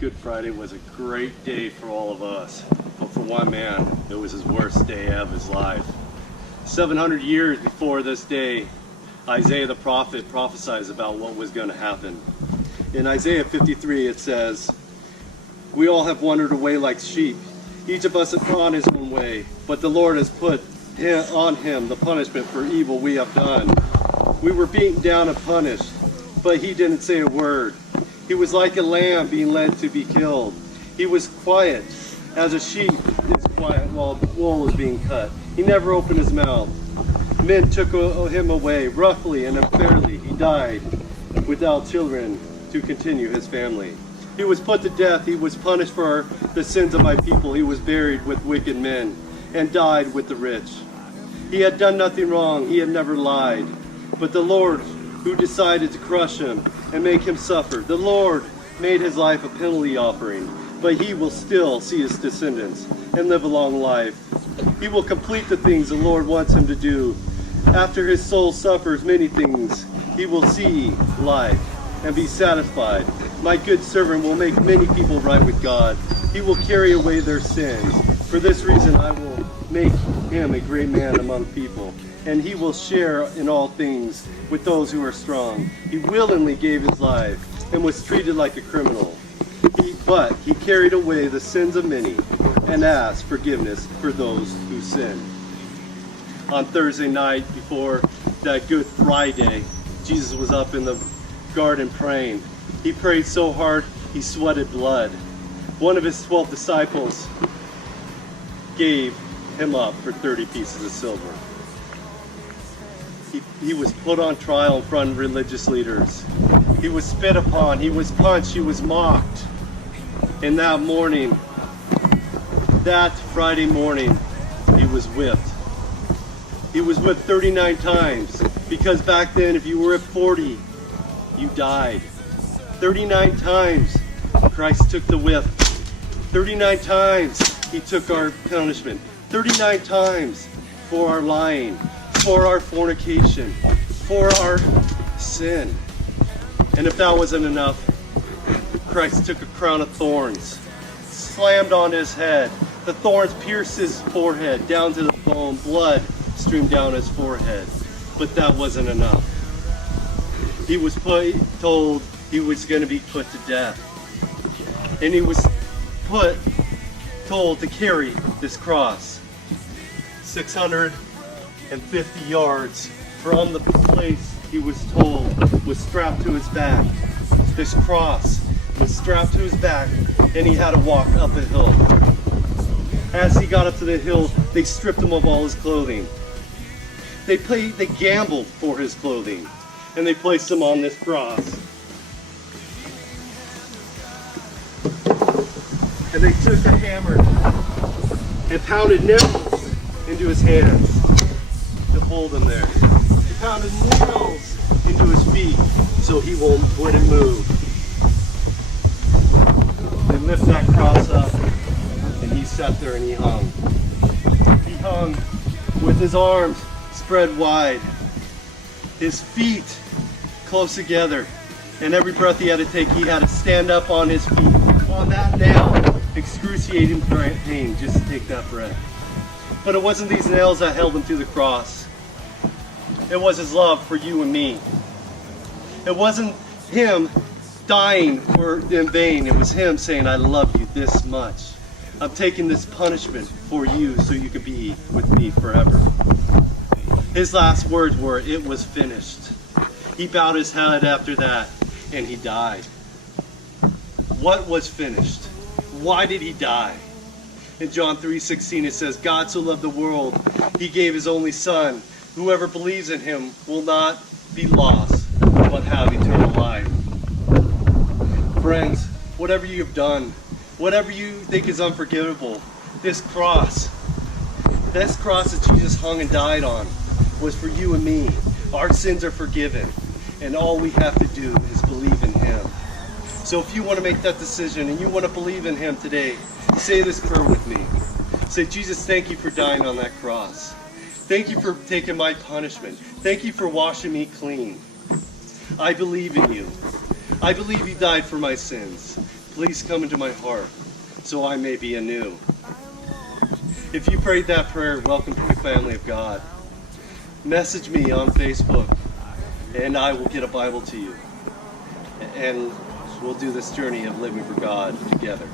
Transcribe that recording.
Good Friday was a great day for all of us, but for one man, it was his worst day of his life. 700 years before this day, Isaiah the prophet prophesies about what was going to happen. In Isaiah 53 it says, "We all have wandered away like sheep. Each of us has gone his own way, but the Lord has put on him the punishment for evil we have done. We were beaten down and punished, but he didn't say a word. He was like a lamb being led to be killed. He was quiet as a sheep is quiet while wool is being cut. He never opened his mouth. Men took him away roughly and unfairly. He died without children to continue his family. He was put to death. He was punished for the sins of my people. He was buried with wicked men and died with the rich. He had done nothing wrong. He had never lied. But the Lord who decided to crush him and make him suffer. The Lord made his life a penalty offering, but he will still see his descendants and live a long life. He will complete the things the Lord wants him to do. After his soul suffers many things, he will see life and be satisfied. My good servant will make many people right with God. He will carry away their sins. For this reason I will make him a great man among people, and he will share in all things with those who are strong. He willingly gave his life and was treated like a criminal. But he carried away the sins of many and asked forgiveness for those who sin." On Thursday night before that Good Friday, Jesus was up in the garden praying. He prayed so hard he sweated blood. One of his 12 disciples gave him up for 30 pieces of silver. He was put on trial in front of religious leaders. He was spit upon, he was punched, he was mocked. And that morning, that Friday morning, he was whipped. He was whipped 39 times, because back then if you were at 40, you died. 39 times Christ took the whip. 39 times he took our punishment. 39 times for our lying, for our fornication, for our sin. And if that wasn't enough, Christ took a crown of thorns, slammed on his head. The thorns pierced his forehead down to the bone. Blood streamed down his forehead. But that wasn't enough. He was told he was going to be put to death. And he was told to carry this cross 650 yards from the place he was told was strapped to his back. This cross was strapped to his back, and he had to walk up a hill. As he got up to the hill, they stripped him of all his clothing. They gambled for his clothing, and they placed him on this cross. And they took a hammer and pounded nails into his hands to hold him there. They pounded nails into his feet so he wouldn't move. They lift that cross up, and he sat there and he hung. He hung with his arms spread wide, his feet close together, and every breath he had to take, he had to stand up on his feet, on that nail, excruciating pain just to take that breath. But it wasn't these nails that held him to the cross. It was his love for you and me. It wasn't him dying in vain. It was him saying, "I love you this much. I'm taking this punishment for you so you can be with me forever." His last words were, "It was finished." He bowed his head after that, and he died. What was finished? Why did he die? In John 3:16 it says, "God so loved the world, he gave his only son. Whoever believes in him will not be lost, but have eternal life." Friends, whatever you've done, whatever you think is unforgivable, this cross that Jesus hung and died on was for you and me. Our sins are forgiven, and all we have to do is believe in him. So if you want to make that decision and you want to believe in him today, say this prayer with me. Say, "Jesus, thank you for dying on that cross. Thank you for taking my punishment. Thank you for washing me clean. I believe in you. I believe you died for my sins. Please come into my heart so I may be anew. If you prayed that prayer, welcome to the family of God. Message me on Facebook and I will get a Bible to you. And we'll do this journey of living for God together.